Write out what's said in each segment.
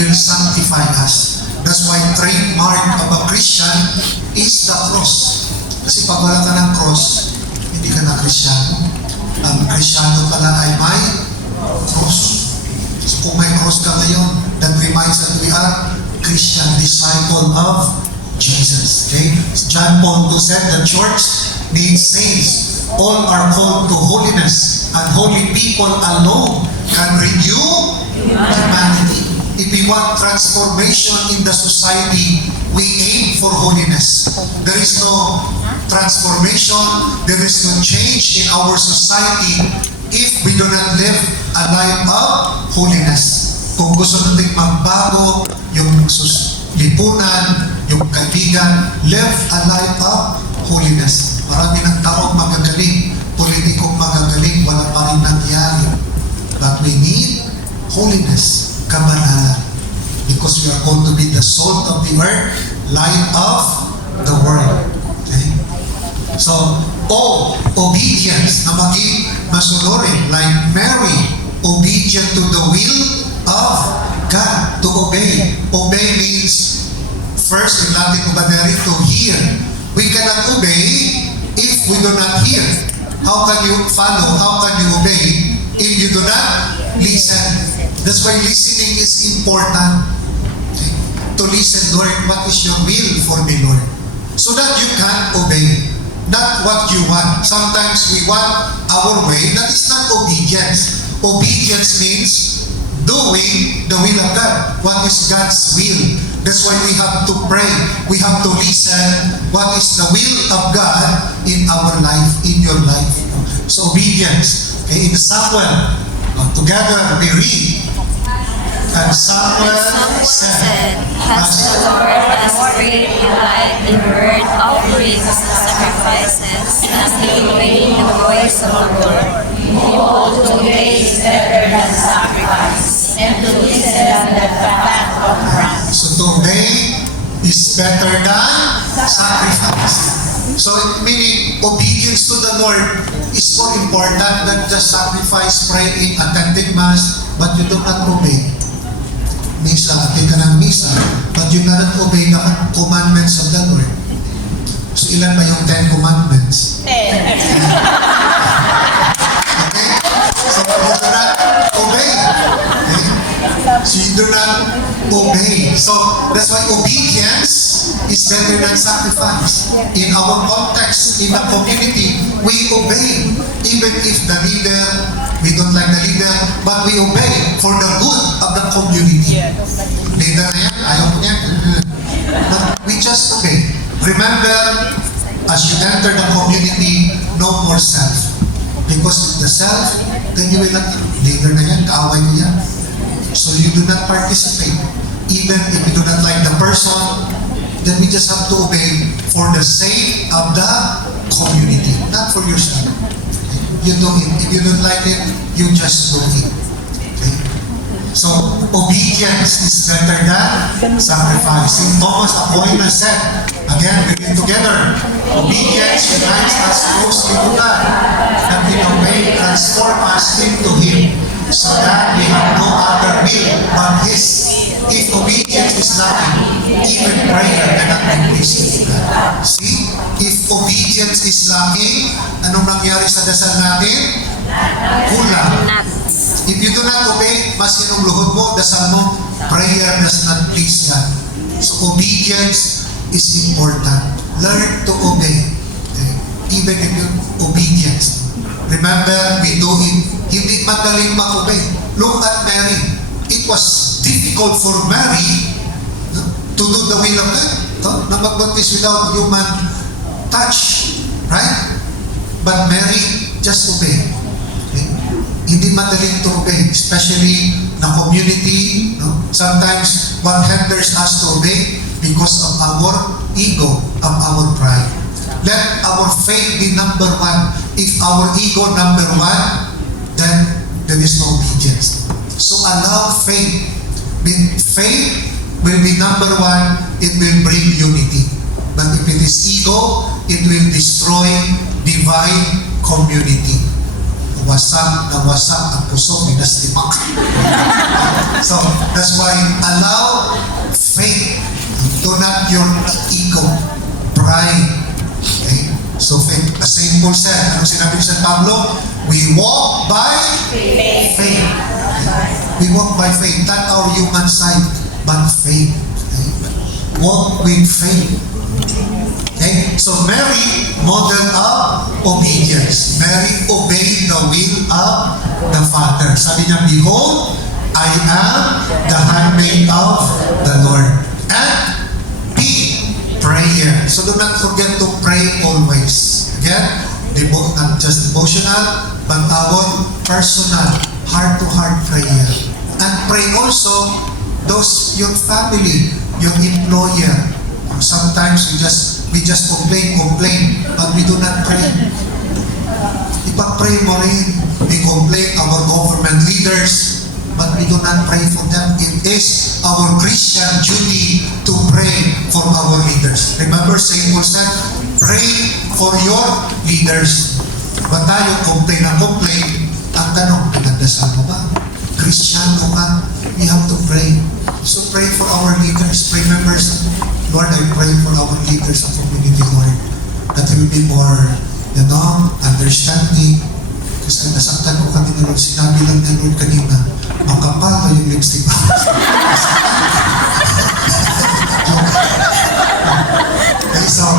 will sanctify us. That's why trademark of a Christian is the cross. Kasi pag wala ka ng cross, hindi ka na Krisyano. Ang Krisyano pala ay may cross. So kung may cross ka ngayon, that reminds that we are Christian disciple of Jesus. Okay? John Paul II said the church needs saints. All are called to holiness, and holy people alone can renew humanity. If we want transformation in the society, we aim for holiness. There is no transformation, there is no change in our society if we do not live a life of holiness. Kung gusto nating magbago yung lipunan, yung kaibigan, live a life of holiness. Marami ng taong magagaling, politikong magagaling, wala pa rin nangyari. But we need holiness, kabanalan. Because we are going to be the salt of the earth, light of the world. Okay? So, obedience na maging masunurin, like Mary, obedient to the will of God, to obey. Obey means, first in Latin obedere, to hear. We cannot obey if we do not hear. How can you follow? How can you obey if you do not listen? That's why listening is important. Okay? To listen, Lord, what is your will for me, Lord? So that you can obey. Not what you want. Sometimes we want our way. That is not obedience. Obedience means doing the will of God. What is God's will? That's why we have to pray. We have to listen. What is the will of God in our life, in your life? So obedience. Okay, in Samuel, together we read. And Samuel said, Has the Lord has great delight in burnt offerings and sacrifices, as in obeying the voice of the Lord. Behold, to obey is better than sacrifice, and to listen than the fat of rams. So to obey is better than sacrifice. So meaning obedience to the Lord is more important than just sacrifice, praying, attending Mass, but you do not obey. Misa, attend ka ng misa, but you do not obey the commandments of the Lord. So ilan ba yung 10 commandments? Okay? So you do not obey. Okay? So you do not obey. So that's why obedience is better than sacrifice. In our context, in the community, we obey. Even if the leader, we don't like the leader, but we obey for the good of the community. Leader na yan, ayaw mo niya. But we just obey. Remember, as you enter the community, no more self. Because the self, then you will not, leader na yan, kaaway mo yan. So you do not participate. Even if you do not like the person, then we just have to obey for the sake of the community, not for yourself. You do it. If you don't like it, you just do it. Okay? So, obedience is better than sacrifice. St. Thomas Aquinas said, again, we read together, obedience unites us closely to God, and in a way transform us into Him, so that we have no other will but His. If obedience is lacking, even prayer cannot be pleasing to God. See? If obedience is lacking, anong nangyari sa dasal natin? Kulang. If you do not obey, mas yung luhod mo, dasal mo, prayer does not please God. So obedience is important. Learn to obey. Okay? Even if you obedience. Remember, we do it. Hindi madaling mag-obey. Look at Mary. It was difficult for Mary to do the will of God. Na magbaptize without human touch. Right? But Mary just obeyed. Okay? Hindi madaling to obey. Especially na community. No? Sometimes what hinders us to obey because of our ego, of our pride. Let our faith be number one. If our ego number one, then there is no obedience. So allow faith. Faith will be number one. It will bring unity. But if it is ego, it will destroy divine community. wasak na wasak ang puso, minastimak. So, that's why allow faith. Do not your ego, pride. Okay? So, faith, as St. Paul said, ano sinabi ni San Pablo? We walk by faith. We walk by faith, not our human side, but faith. Okay? Walk with faith. Okay? So Mary modeled up obedience. Mary obeyed the will of the Father. Sabi niya, behold, I am the handmaid of the Lord. And B, prayer. So do not forget to pray always. Again, not just devotional, but our personal, heart-to-heart prayer. And pray also those, your family, your employer. Sometimes we just complain, but we do not pray. Ipag-pray mo rin. We complain our government leaders, but we do not pray for them. It is our Christian duty to pray for our leaders. Remember, St. Paul said, pray for your leaders. Ba tayo complain na complain? Ang tanong, pinagdasal mo ba? Kristiyano ka? We have to pray. So pray for our leaders. Pray members. Lord, I pray for our leaders of community, Lord, that will be more, understanding. Kasi nasaktan ko kanina, Lord, sinabi lang niya, Lord, kanina, makapal na yung lipstick ko. Okay, so,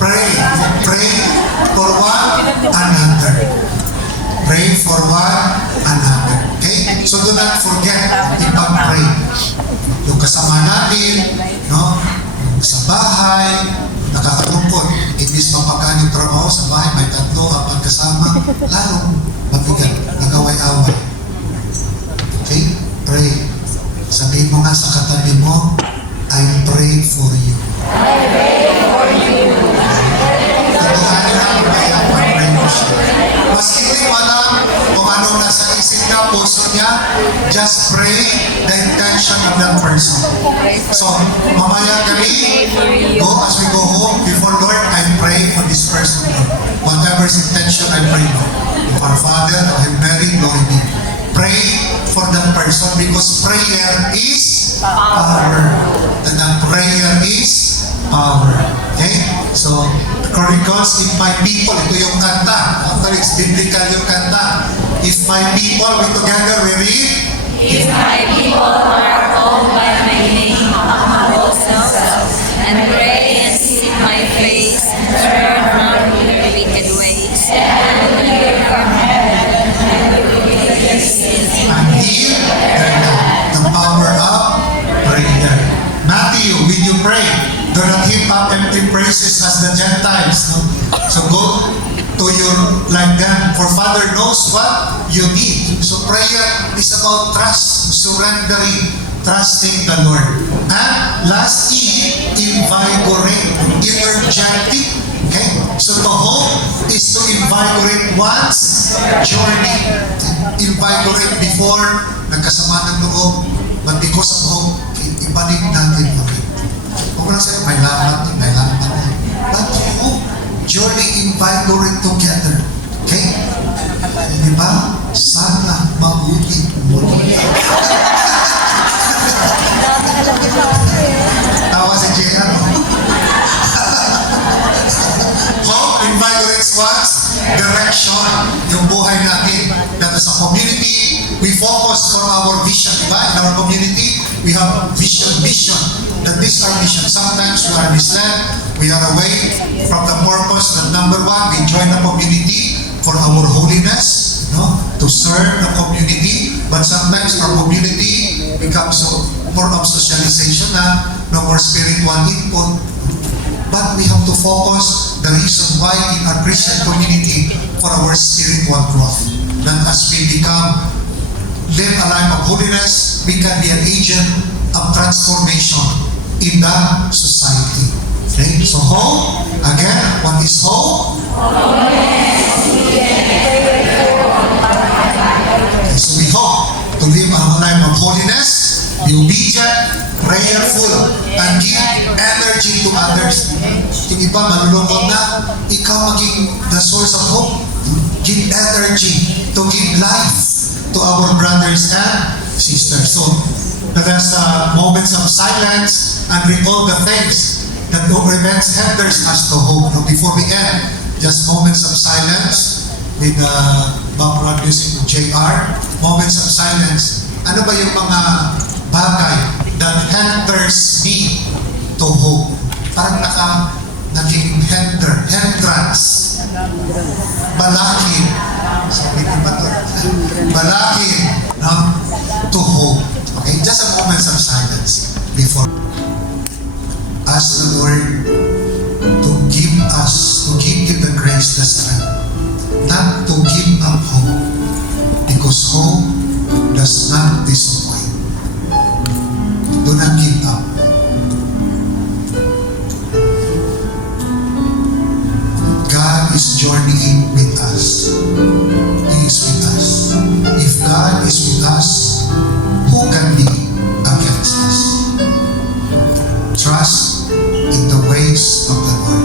pray for one another. Pray for one another. Okay? So do not forget, ipag-pray. Yung kasama natin, no? Sa bahay, nakakalungkot. Imbis mapagkaan yung trabaho sa bahay, may 3, 4 kasama, lalong mabigat, nagaway-away. Okay? Pray. Sabihin mo nga sa katabi mo, I pray for you. I pray for you. Tatuhanin na kung kaya pag-pray mo siya. Mas hindi mo alam kung anong nasa isip niya, puso niya, just pray the intention of that person. So, mamaya gabi, as we go home, before Lord, I pray for this person. Whatever his intention, I pray for. Our Father, our Mary, glory be. Pray for that person because prayer is power. And that prayer is power. Okay? So, Chronicles, if my people, ito yung kanta. Actually, it's biblical yung kanta. If my people, we together, we read, If my people are called by my name, humble themselves, and pray and seek my face, and turn from their wicked ways, and will hear from heaven, and will forgive their sins. and heal their land. The power of prayer. Matthew, will you pray? Do not heap up empty praises as the Gentiles. No? So go to your like them, for Father knows what you need. So prayer is about trust, surrendering, trusting the Lord. And last E, invigorate, energetic. Okay? So the hope is to invigorate one's journey. Invigorate before, nagkasama ng loob, but because of hope, ibalik natin ulit. Huwag lang sa'yo, may lamat na. But hope, journey invigorate together. Okay? Di ba? Sana mabuti muli. Tawa si JR. Hope invigorates one's direction. Yung buhay natin. That as a community, we focus for our vision. Diba? In our community, we have vision. That this our mission. Sometimes we are misled. We are away from the purpose that number 1, we join the community for our holiness, no? To serve the community. But sometimes our community becomes more of socialization na, no more spiritual input. But we have to focus the reason why in our Christian community for our spiritual growth. That as we live a life of holiness, we can be an agent of transformation in the society. Okay? So hope, again, what is hope? Okay, so we hope to live a life of holiness, be obedient, prayerful, and give energy to others. Yung iba malulungkot na, ikaw maging the source of hope. give energy, to give life to our brothers and sisters. So let us moments of silence and recall the things that prevents hinders us to hope. No, before we end, just moments of silence with background music of JR. Moments of silence. Ano ba yung mga bagay that hinders me to hope? Parang naging hindrance. Balakid. Sabi ko ba ito? Balakid, no? To hope. Okay, just a moment of silence before. Ask the Lord to give you the grace, the strength, not to give up hope, because hope does not disappoint. Do not give up. God is journeying with us. He is with us. If God is with us, who can be against us? Trust in the ways of the Lord.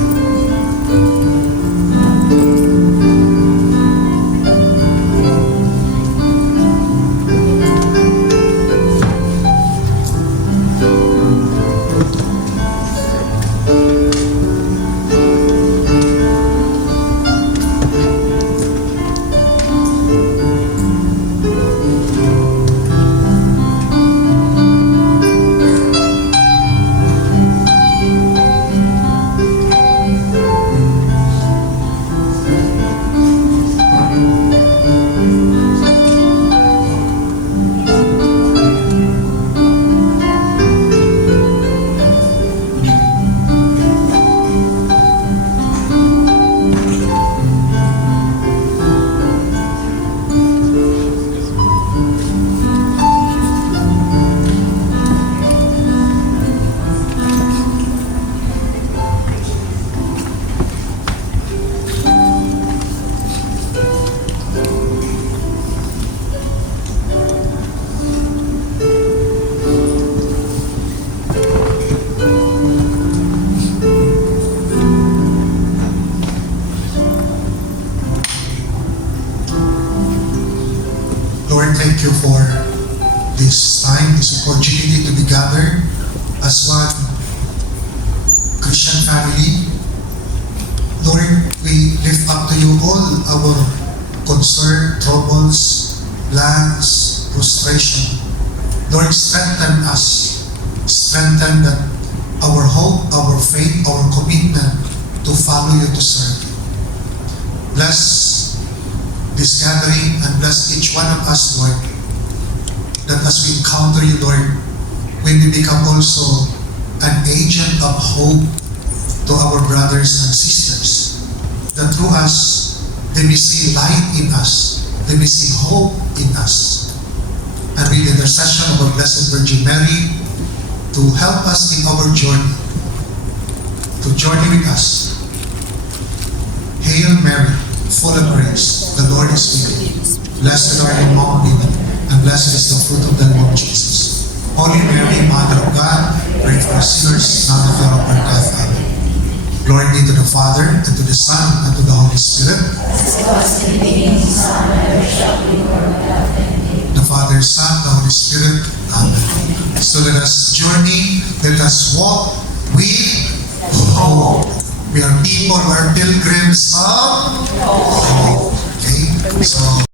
Lord, thank you for this time, this opportunity to be gathered as one Christian family. Lord, we lift up to you all our concern, troubles, plans, frustration. Lord, strengthen us. Strengthen that our hope, our faith, our commitment to follow you, to serve you. Bless this gathering and bless each one of us, Lord, that as we encounter you, Lord, we may become also an agent of hope to our brothers and sisters, that through us, they may see light in us, they may see hope in us. And with the intercession of our Blessed Virgin Mary, to help us in our journey, to journey with us. Hail Mary, full of grace, the Lord is with you. Blessed are you among women, and blessed is the fruit of the womb, Jesus. Holy Mary, Mother of God, pray for us sinners, now and at the hour of our death. Amen. Glory be to the Father, and to the Son, and to the Holy Spirit. The Father, Son, the Holy Spirit. Amen. So let us journey, let us walk with hope. We are people, we are pilgrims of hope. Okay? So